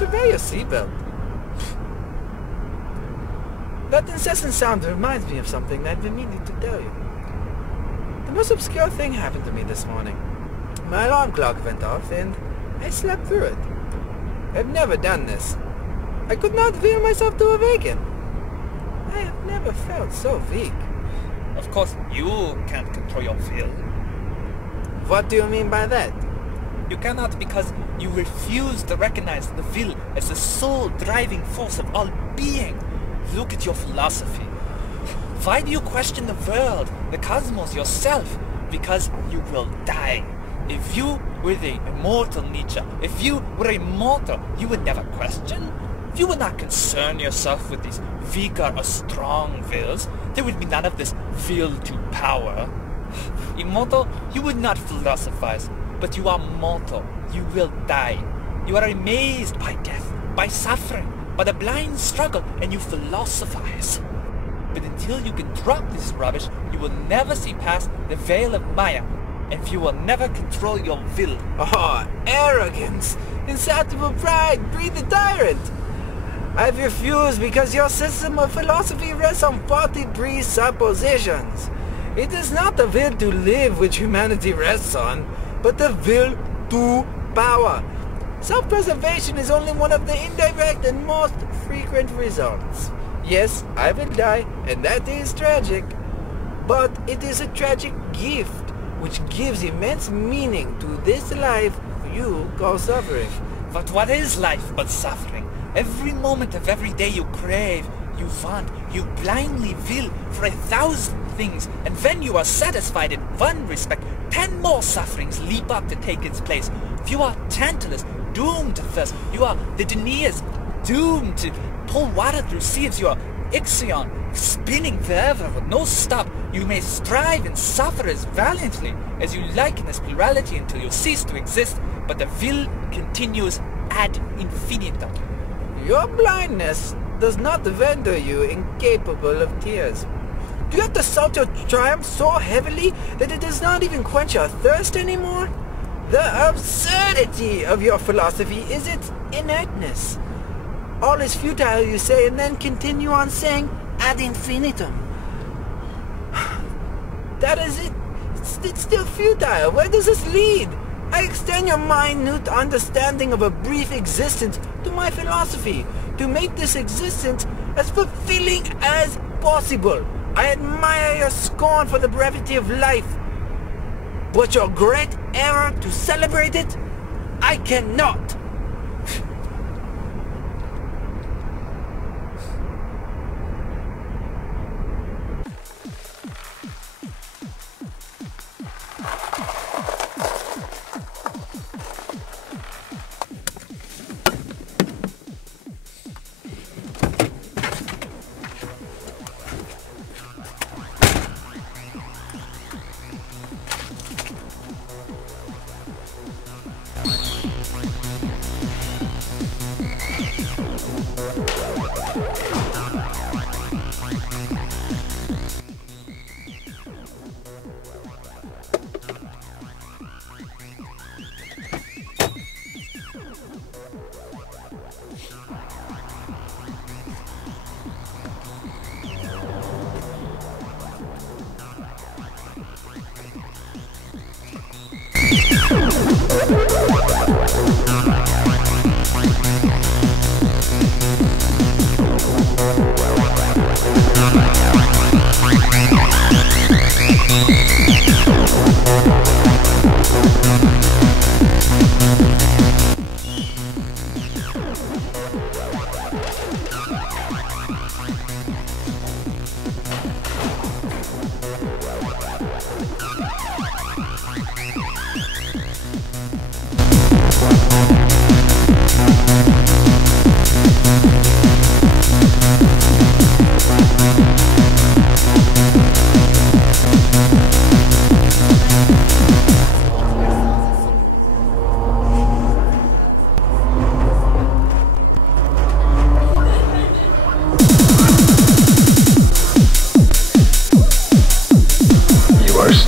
should wear your seatbelt. That incessant sound reminds me of something that I've been meaning to tell you. The most obscure thing happened to me this morning. My alarm clock went off and I slept through it. I've never done this. I could not will myself to awaken. I have never felt so weak. Of course, you can't control your will. What do you mean by that? You cannot because you refuse to recognize the will as the sole driving force of all being. Look at your philosophy. Why do you question the world, the cosmos, yourself? Because you will die. If you were the immortal Nietzsche, if you were immortal, you would never question. You would not concern yourself with these weaker or strong wills. There would be none of this will to power. Immortal, you would not philosophize, but you are mortal. You will die. You are amazed by death, by suffering, by the blind struggle, and you philosophize. But until you can drop this rubbish, you will never see past the veil of Maya, and you will never control your will. Oh, arrogance! Insatiable pride! Breed the tyrant! I've refused because your system of philosophy rests on faulty presuppositions. It is not the will to live which humanity rests on, but the will to power. Self-preservation is only one of the indirect and most frequent results. Yes, I will die, and that is tragic. But it is a tragic gift, which gives immense meaning to this life you call suffering. But what is life but suffering? Every moment of every day you crave, you want, you blindly will for 1,000 things, and when you are satisfied in one respect, 10 more sufferings leap up to take its place. You are Tantalus, doomed to thirst. You are the Danaeus, doomed to pull water through sieves. You are Ixion, spinning forever with no stop. You may strive and suffer as valiantly as you like in this plurality until you cease to exist, but the will continues ad infinitum. Your blindness does not render you incapable of tears. Do you have to salt your triumph so heavily that it does not even quench your thirst anymore? The absurdity of your philosophy is its inertness. All is futile, you say, and then continue on saying ad infinitum. That is it. It's still futile. Where does this lead? I extend your minute understanding of a brief existence to my philosophy, to make this existence as fulfilling as possible. I admire your scorn for the brevity of life, but your great error to celebrate it, I cannot.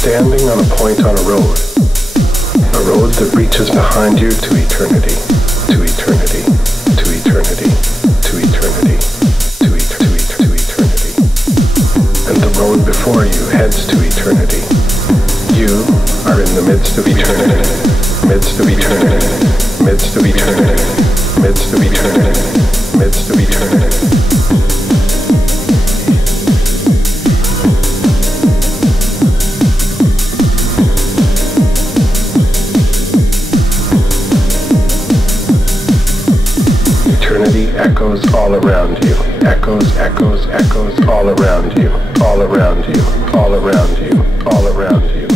Standing on a point on a road that reaches behind you to eternity, to eternity, to road before you heads to eternity. You are in the midst of eternity, midst of eternity, midst of eternity, midst of eternity, midst of eternity. Eternity echoes all around you, echoes, echoes, echoes all around you, all around you, all around you, all around you.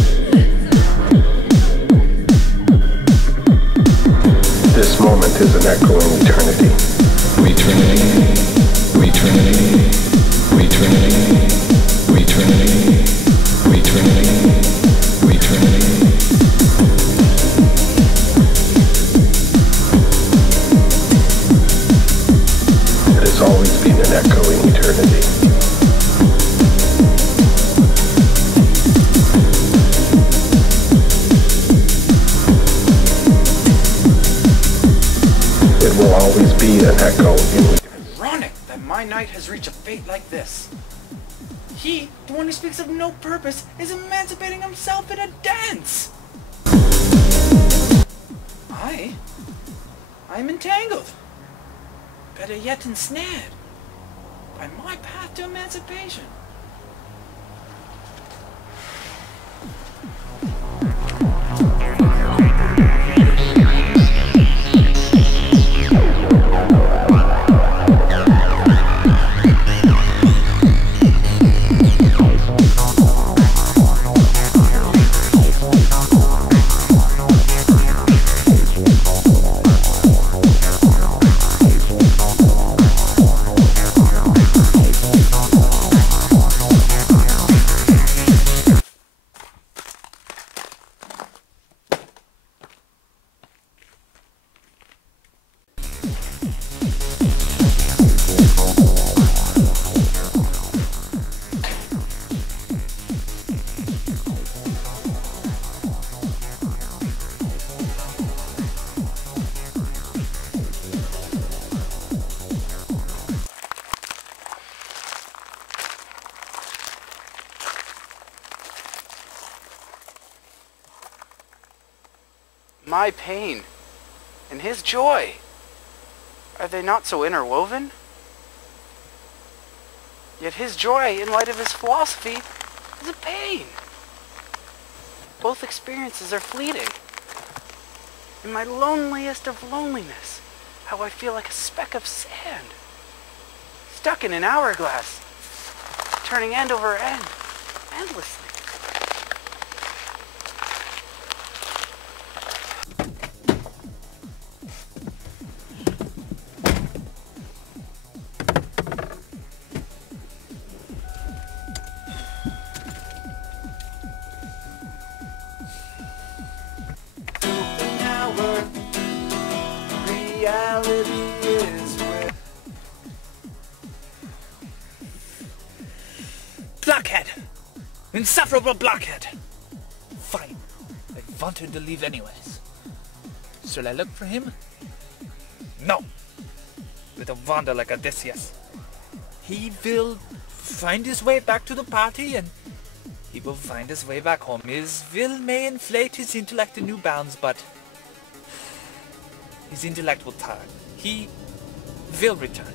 This moment is an echoing eternity. We Trinity, we Trinity, we Trinity, we Trinity, we Trinity, we Trinity. It has always been an echoing eternity. It will always be an echo in... Ironic that my knight has reached a fate like this. He, the one who speaks of no purpose, is emancipating himself in a dance! I'm entangled. Better yet, ensnared by my path to emancipation. My pain and his joy, are they not so interwoven? Yet his joy, in light of his philosophy, is a pain. Both experiences are fleeting. In my loneliest of loneliness, how I feel like a speck of sand, stuck in an hourglass, turning end over end, endlessly. Reality is real. Blockhead! Insufferable blockhead! Fine. I wanted to leave anyways. Shall I look for him? No! With a wander like Odysseus. He will find his way back to the party and he will find his way back home. His will may inflate his intellect to new bounds, but his intellect will turn. He will return.